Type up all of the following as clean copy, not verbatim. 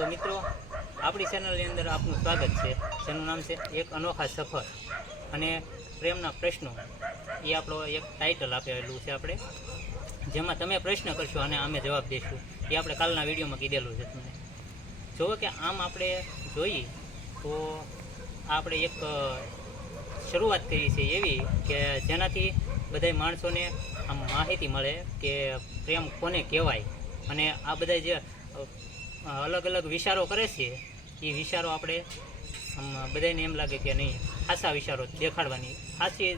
તો મિત્રો, આપણી ચેનલની અંદર આપનું સ્વાગત છે, જેનું નામ છે એક અનોખા સફર અને પ્રેમના પ્રશ્નો. એ આપણો એક ટાઇટલ આપેલું છે આપણે, જેમાં તમે પ્રશ્ન કરશો અને અમે જવાબ દઈશું. એ આપણે કાલના વિડીયોમાં કીધેલું છે તમને. જુઓ કે આમ આપણે જોઈએ તો આપણે એક શરૂઆત કરી છે એવી કે જેનાથી બધા માણસોને આમ માહિતી મળે કે પ્રેમ કોને કહેવાય. અને આ બધા જે અલગ અલગ વિચારો કરે છે એ વિચારો આપણે બધાને એમ લાગે કે નહીં, ખાસા વિચારો દેખાડવાની, ખાસી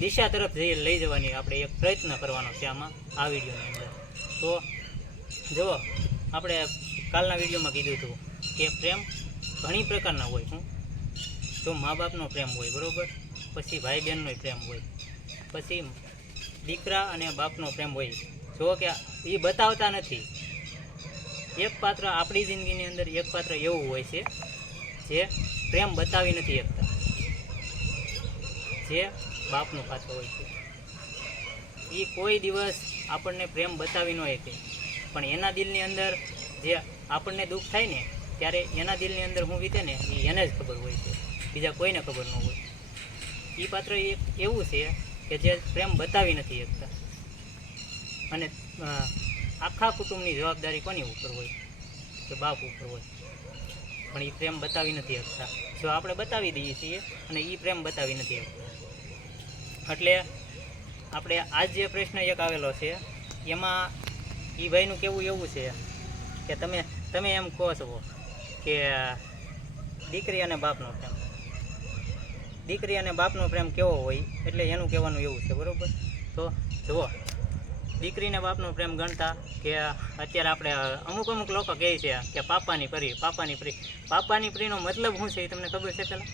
દિશા તરફ લઈ જવાની આપણે એક પ્રયત્ન કરવાનો છે આમાં, આ વિડીયોની અંદર. તો જુઓ, આપણે કાલના વિડીયોમાં કીધું હતું કે પ્રેમ ઘણી પ્રકારના હોય. તો મા બાપનો પ્રેમ હોય, બરાબર, પછી ભાઈ બહેનનો પ્રેમ હોય, પછી દીકરા અને બાપનો પ્રેમ હોય. જુઓ કે એ બતાવતા નથી. એક પાત્ર આપણી જિંદગીની અંદર એક પાત્ર એવું હોય છે જે પ્રેમ બતાવી નથી શકતા, જે બાપનું પાત્ર હોય છે. એ કોઈ દિવસ આપણને પ્રેમ બતાવી ન શકે, પણ એના દિલની અંદર જે આપણને દુઃખ થાય ને ત્યારે એના દિલની અંદર હું વીતે ને એ એને જ ખબર હોય છે, બીજા કોઈને ખબર ન હોય. એ પાત્ર એક એવું છે કે જે પ્રેમ બતાવી નથી શકતા. અને આખા કુટુંબની જવાબદારી કોની ઉપર હોય? કે બાપ ઉપર હોય. પણ એ પ્રેમ બતાવી નથી શકતા. જો આપણે બતાવી દઈએ છીએ અને એ પ્રેમ બતાવી નથી શકતા. એટલે આપણે આજ જે પ્રશ્ન એક આવેલો છે એમાં એ ભાઈનું કહેવું એવું છે કે તમે એમ કહો છો કે દીકરી અને બાપનો પ્રેમ, દીકરી અને બાપનો પ્રેમ કેવો હોય, એટલે એનું કહેવાનું એવું છે, બરાબર. તો જુઓ, દીકરીને બાપનો પ્રેમ ગણતા કે અત્યારે આપણે અમુક લોકો કહે છે કે પાપાની પરી, પાપાની પરી. પાપાની પરીનો મતલબ શું છે એ તમને ખબર છે? પહેલાં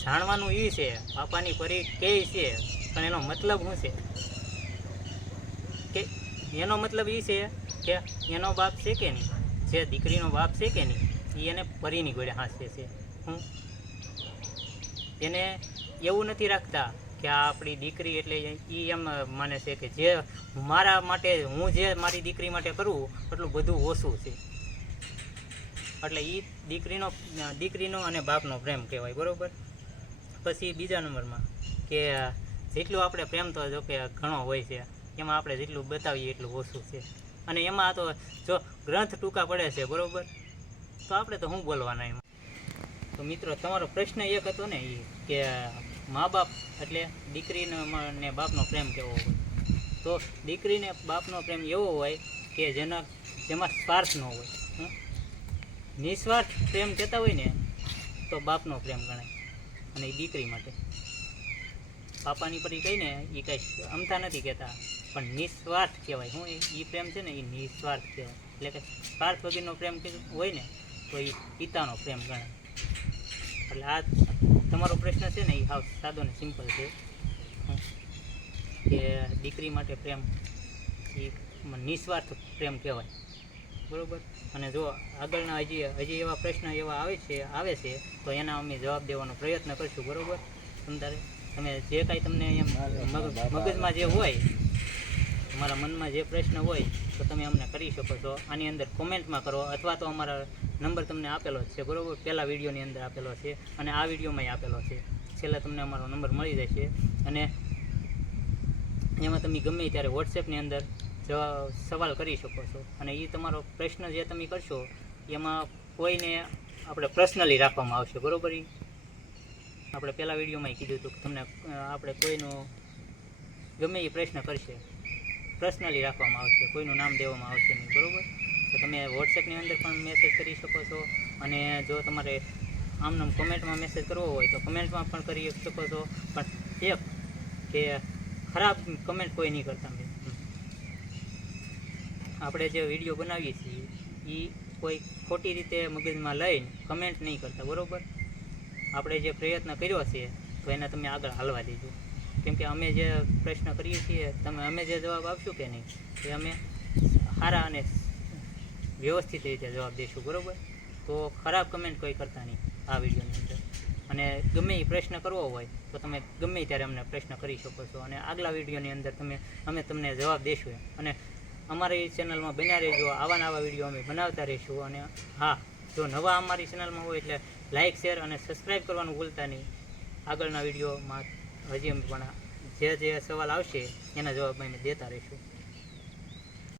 જાણવાનું એ છે. પાપાની પરી કહે છે પણ એનો મતલબ શું છે? કે એનો મતલબ એ છે કે એનો બાપ છે કે નહીં, જે દીકરીનો બાપ છે કે નહીં, એ એને પરીની ગોળે હાંસે છે. એને એવું નથી રાખતા કે આ આપણી દીકરી, એટલે એ એમ માને છે કે જે મારા માટે, હું જે મારી દીકરી માટે કરું એટલું બધું ઓછું છે. એટલે એ દીકરીનો અને બાપનો પ્રેમ કહેવાય, બરાબર. પછી બીજા નંબરમાં કે જેટલું આપણે પ્રેમ તો જો કે ઘણો હોય છે, એમાં આપણે જેટલું બતાવીએ એટલું ઓછું છે. અને એમાં તો જો ગ્રંથ ટૂંકા પડે છે, બરાબર, તો આપણે તો શું બોલવાના એમાં. તો મિત્રો, તમારો પ્રશ્ન એક હતો ને એ કે મા બાપ એટલે દીકરીને ને બાપનો પ્રેમ કેવો હોય. તો દીકરીને બાપનો પ્રેમ એવો હોય કે જેમાં સ્વાર્થ ન હોય. નિસ્વાર્થ પ્રેમ કહેતા હોય ને તો બાપનો પ્રેમ ગણાય. અને એ દીકરી માટે પાપાની પરી કહીને એ કાંઈ અમતા નથી કહેતા, પણ નિસ્વાર્થ કહેવાય. હું એ પ્રેમ છે ને એ નિસ્વાર્થ કહેવાય. એટલે કે સ્વાર્થ વગરનો પ્રેમ હોય ને તો એ પિતાનો પ્રેમ ગણાય. એટલે આ તમારો પ્રશ્ન છે ને એ હાવ સાદો ને સિમ્પલ છે કે દીકરી માટે પ્રેમ એ નિસ્વાર્થ પ્રેમ કહેવાય, બરાબર. અને જો આગળના હજી એવા પ્રશ્ન એવા આવે છે તો એના અમે જવાબ દેવાનો પ્રયત્ન કરીશું, બરાબર. તમે જે કાંઈ તમને એમ મગજમાં જે હોય, તમારા મનમાં જે પ્રશ્ન હોય તો તમે અમને કરી શકો છો. આની અંદર કોમેન્ટમાં કરો, અથવા તો અમારા નંબર તમને આપેલો છે, બરાબર. પહેલાં વિડીયોની અંદર આપેલો છે અને આ વિડીયોમાંય આપેલો છે. છેલ્લે તમને અમારો નંબર મળી જશે અને એમાં તમે ગમે ત્યારે વોટ્સએપની અંદર સવાલ કરી શકો છો. અને એ તમારો પ્રશ્ન જે તમે કરશો એમાં કોઈને આપણે પર્સનલી રાખવામાં આવશે, બરાબર. આપણે પહેલાં વિડીયોમાં કીધું હતું કે તમને આપણે કોઈનો ગમે એ પ્રશ્ન કરશે પર્સનલી રાખવામાં આવશે, કોઈનું નામ દેવામાં આવશે નહીં, બરાબર. તો તમે વોટ્સએપની અંદર પણ મેસેજ કરી શકો છો. અને જો તમારે આમનામ કમેન્ટમાં મેસેજ કરવો હોય તો કમેન્ટમાં પણ કરી શકો છો. પણ એક કે ખરાબ કમેન્ટ કોઈ નહીં કરતા. આપણે જે વિડીયો બનાવીએ છીએ એ કોઈ ખોટી રીતે મગજમાં લઈને કમેન્ટ નહીં કરતા, બરાબર. આપણે જે પ્રયત્ન કર્યો છે તો એને તમે આગળ હાલવા દેજો. કેમ કે અમે જે પ્રશ્ન કરીએ છીએ, અમે જે જવાબ આપશું કે નહીં, એ અમે સારા અને વ્યવસ્થિત રીતે જવાબ દઈશું, બરાબર. તો ખરાબ કમેન્ટ કોઈ કરતા નહીં આ વિડીયોની અંદર. અને ગમે એ પ્રશ્ન કરવો હોય તો તમે ગમે ત્યારે અમને પ્રશ્ન કરી શકો છો અને આગલા વિડીયોની અંદર અમે તમને જવાબ દઈશું. અને અમારી ચેનલમાં બન્યા રહેજો. આવા નવા વિડીયો અમે બનાવતા રહીશું. અને હા, જો નવા અમારી ચેનલમાં હોય એટલે લાઇક, શેર અને સબસ્ક્રાઈબ કરવાનું ભૂલતા નહીં. આગળના વિડીયોમાં હજી અમે પણ જે સવાલ આવશે એના જવાબ અમે દેતા રહીશું.